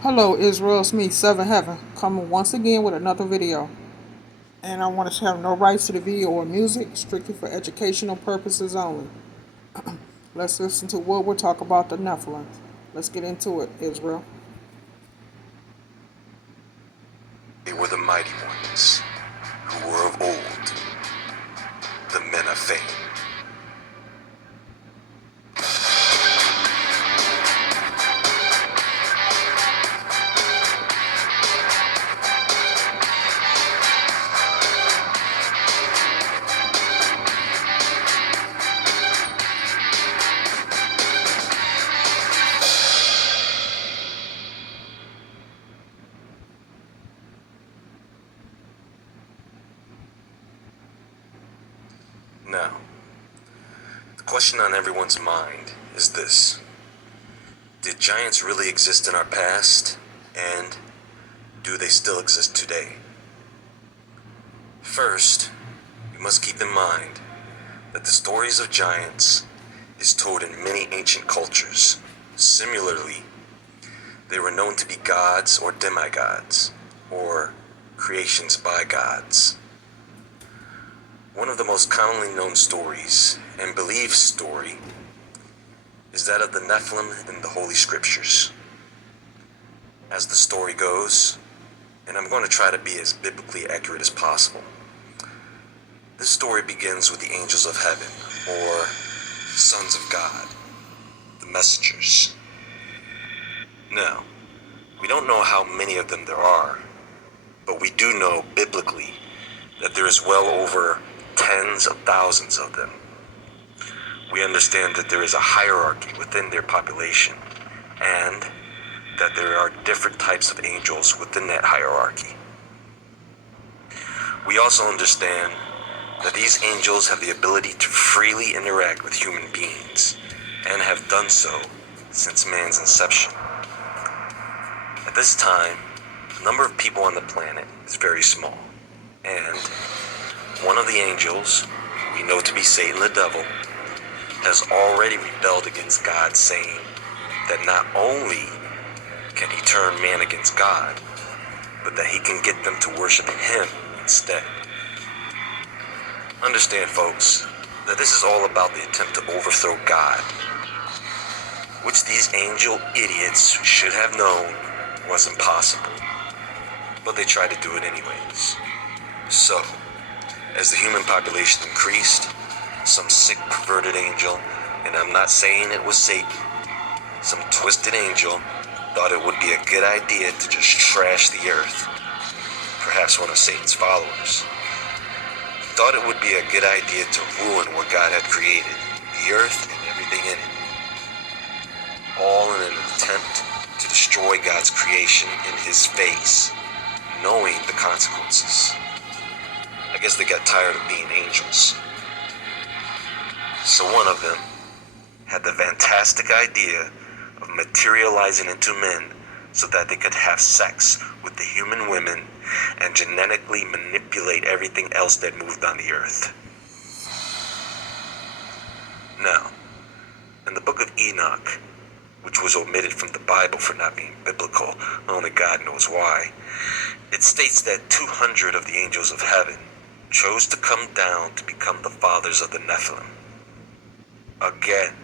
Hello Israel, it's me, Seven Heaven, coming once again with another video. And I want to have no rights to the video or music, strictly for educational purposes only. Let's listen to what we'll talk about the Nephilm. Let's get into it, Israel. They were the mighty ones, who were of old, the men of fame. Now, the question on everyone's mind is this: did giants really exist in our past, and do they still exist today? First, we must keep in mind that the stories of giants is told in many ancient cultures. Similarly, they were known to be gods or demigods, or creations by gods. One of the most commonly known stories, and believed story, is that of the Nephilm in the Holy Scriptures. As the story goes, and I'm going to try to be as biblically accurate as possible, this story begins with the angels of heaven, or sons of God, the messengers. Now, we don't know how many of them there are, but we do know biblically that there is well over tens of thousands of them. We understand that there is a hierarchy within their population, and that there are different types of angels within that hierarchy. We also understand that these angels have the ability to freely interact with human beings, and have done so since man's inception. At this time, the number of people on the planet is very small, and one of the angels, we know to be Satan the devil, has already rebelled against God, saying that not only can he turn man against God, but that he can get them to worship him instead. Understand, folks, that this is all about the attempt to overthrow God, which these angel idiots should have known was impossible, but they tried to do it anyways. So, as the human population increased, some sick, perverted angel, and I'm not saying it was Satan, some twisted angel thought it would be a good idea to just trash the earth. Perhaps one of Satan's followers thought it would be a good idea to ruin what God had created, the earth and everything in it, all in an attempt to destroy God's creation in his face, knowing the consequences. I guess they got tired of being angels. So one of them had the fantastic idea of materializing into men so that they could have sex with the human women and genetically manipulate everything else that moved on the earth. Now, in the book of Enoch, which was omitted from the Bible for not being biblical, only God knows why, it states that 200 of the angels of heaven chose to come down to become the fathers of the Nephilm. Again,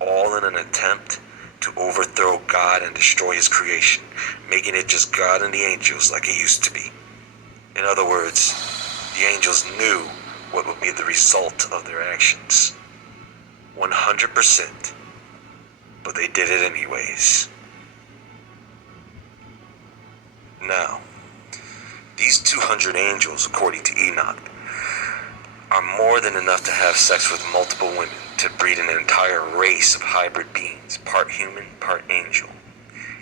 all in an attempt to overthrow God and destroy his creation, making it just God and the angels like it used to be. In other words, the angels knew what would be the result of their actions. 100%. But they did it anyways. Now, these 200 angels, according to Enoch, are more than enough to have sex with multiple women to breed an entire race of hybrid beings, part human, part angel.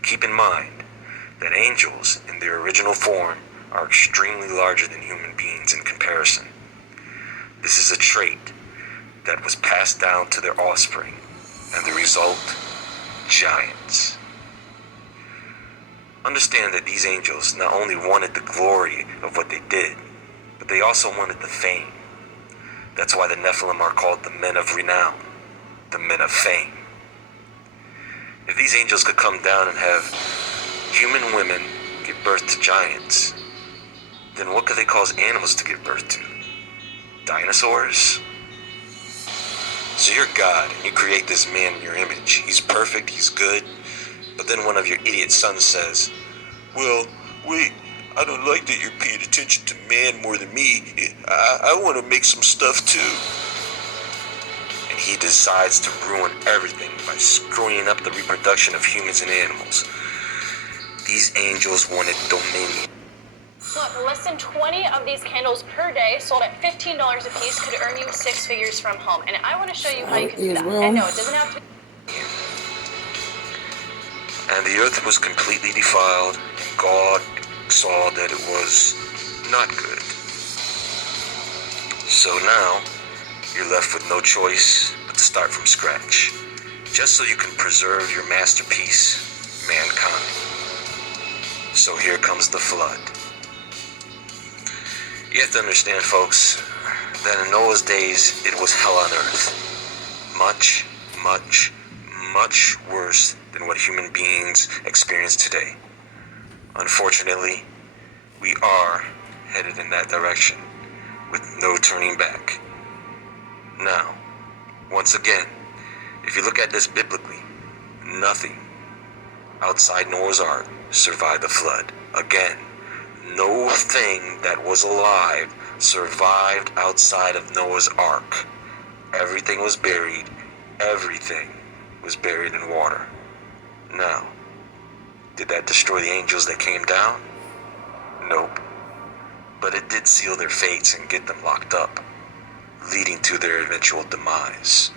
Keep in mind that angels, in their original form, are extremely larger than human beings in comparison. This is a trait that was passed down to their offspring, and the result, giants. Understand that these angels not only wanted the glory of what they did, but they also wanted the fame. That's why the Nephilim are called the men of renown, the men of fame. If these angels could come down and have human women give birth to giants, then what could they cause animals to give birth to? Dinosaurs? So you're God, and you create this man in your image. He's perfect, he's good, but then one of your idiot sons says, well, wait, I don't like that you're paying attention to man more than me. I want to make some stuff too. And he decides to ruin everything by screwing up the reproduction of humans and animals. These angels wanted dominion. Look, less than 20 of these candles per day, sold at $15 a piece, could earn you 6 figures from home. And I want to show you how you can do that. And no, it doesn't have to be. And the earth was completely defiled, and God saw that it was not good. So now, you're left with no choice but to start from scratch, just so you can preserve your masterpiece, mankind. So here comes the flood. You have to understand, folks, that in Noah's days, it was hell on earth. Much, much, much worse than what human beings experience today. Unfortunately, we are headed in that direction with no turning back. Now, once again, if you look at this biblically, nothing outside Noah's Ark survived the flood. Again, no thing that was alive survived outside of Noah's Ark. Everything was buried. Everything was buried in water. Now, did that destroy the angels that came down? Nope. But it did seal their fates and get them locked up, leading to their eventual demise.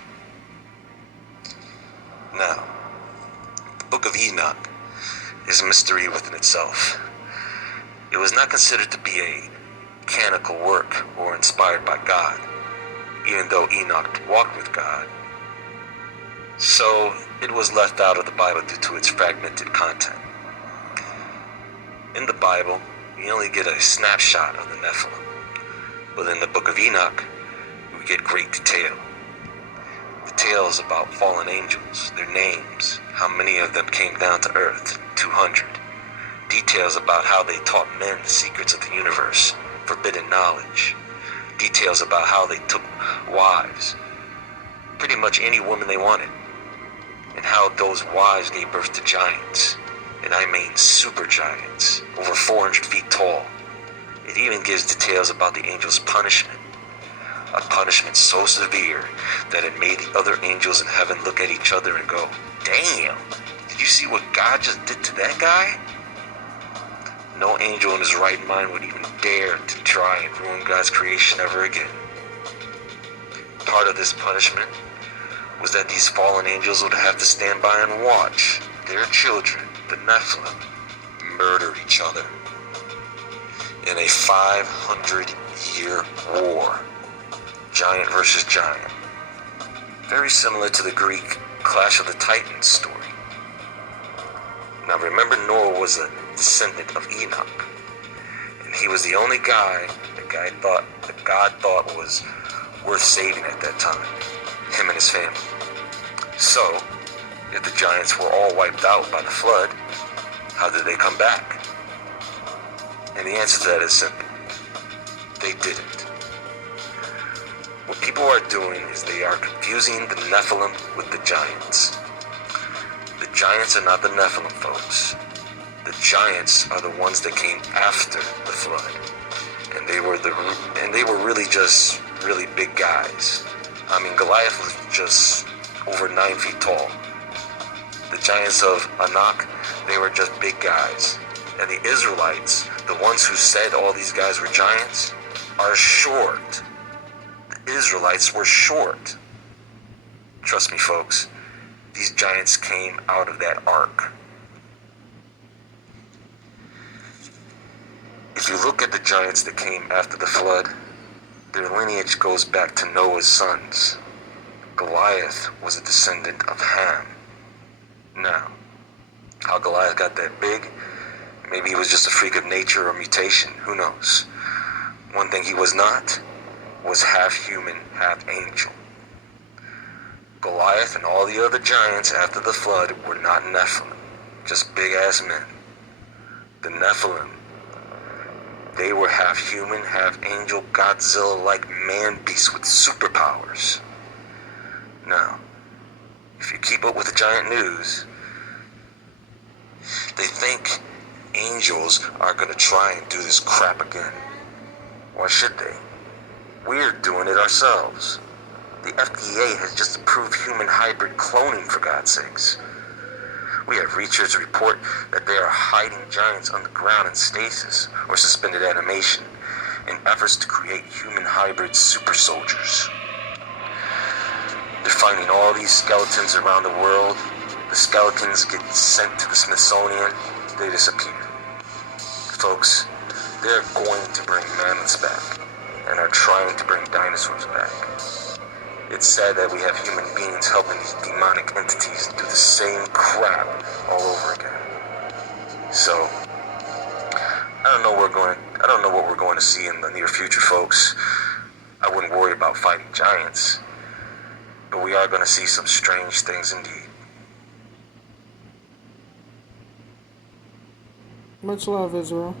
Now, the Book of Enoch is a mystery within itself. It was not considered to be a canonical work or inspired by God, even though Enoch walked with God. So it was left out of the Bible due to its fragmented content. In the Bible, we only get a snapshot of the Nephilm, but in the Book of Enoch, we get great detail. Details about fallen angels, their names, how many of them came down to earth, 200. Details about how they taught men the secrets of the universe, forbidden knowledge. Details about how they took wives, pretty much any woman they wanted, and how those wives gave birth to giants, and I mean super giants, over 400 feet tall. It even gives details about the angels' punishment, a punishment so severe that it made the other angels in heaven look at each other and go, damn, did you see what God just did to that guy? No angel in his right mind would even dare to try and ruin God's creation ever again. Part of this punishment was that these fallen angels would have to stand by and watch their children, the Nephilm, murder each other in a 500-year war. Giant versus giant. Very similar to the Greek Clash of the Titans story. Now remember, Noah was a descendant of Enoch, and he was the only guy that God thought was worth saving at that time, him and his family. So, if the giants were all wiped out by the flood, how did they come back? And the answer to that is simple. They didn't. What people are doing is they are confusing the Nephilim with the giants. The giants are not the Nephilim, folks. The giants are the ones that came after the flood, and they were really just really big guys. I mean, Goliath was just over 9 feet tall. The giants of Anak, they were just big guys. And the Israelites, the ones who said all these guys were giants, are short. The Israelites were short. Trust me, folks, these giants came out of that ark. If you look at the giants that came after the flood, their lineage goes back to Noah's sons. Goliath was a descendant of Ham. Now, how Goliath got that big, maybe he was just a freak of nature or mutation, who knows. One thing he was not was half human, half angel. Goliath and all the other giants after the flood were not Nephilim, just big-ass men. The Nephilim. They were half human, half angel, Godzilla-like man-beasts with superpowers. Now, if you keep up with the giant news, they think angels are gonna try and do this crap again. Why should they? We're doing it ourselves. The FDA has just approved human hybrid cloning, for God's sakes. We have researchers report that they are hiding giants underground in stasis or suspended animation in efforts to create human hybrid super soldiers. They're finding all these skeletons around the world. The skeletons get sent to the Smithsonian. They disappear. Folks, they're going to bring mammoths back and are trying to bring dinosaurs back. It's sad that we have human beings helping these demonic entities do the same crap all over again. So, I don't know what we're going to see in the near future, folks. I wouldn't worry about fighting giants, but we are going to see some strange things indeed. Much love, Israel.